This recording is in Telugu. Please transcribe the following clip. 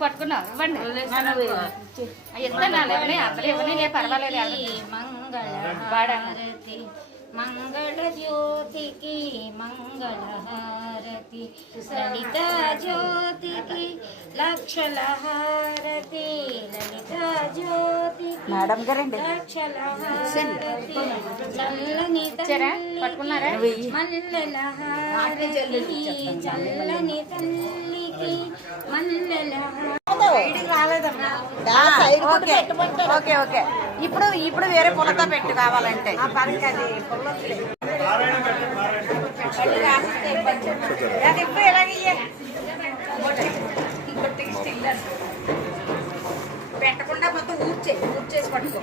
పట్టుకున్నాం ఇవ్వండి ఇస్తాను అసలు ఇవ్వని పర్వాలేదు మంగళహారతి మంగళ జ్యోతికి మంగళహారతి లలిత జ్యోతికి లక్షల హారతి లలిత జ్యోతికి మేడం గారండి లక్షల హారతి చల్లని పట్టుకున్నారా మల్లెల హారతి చల్లని తల్లికి మల్లెల ఓకే ఓకే ఇప్పుడు ఇప్పుడు వేరే పుల్లతో పెట్టు కావాలంటే పెట్టకుండా మొత్తం ఊర్చేసి పట్టుకో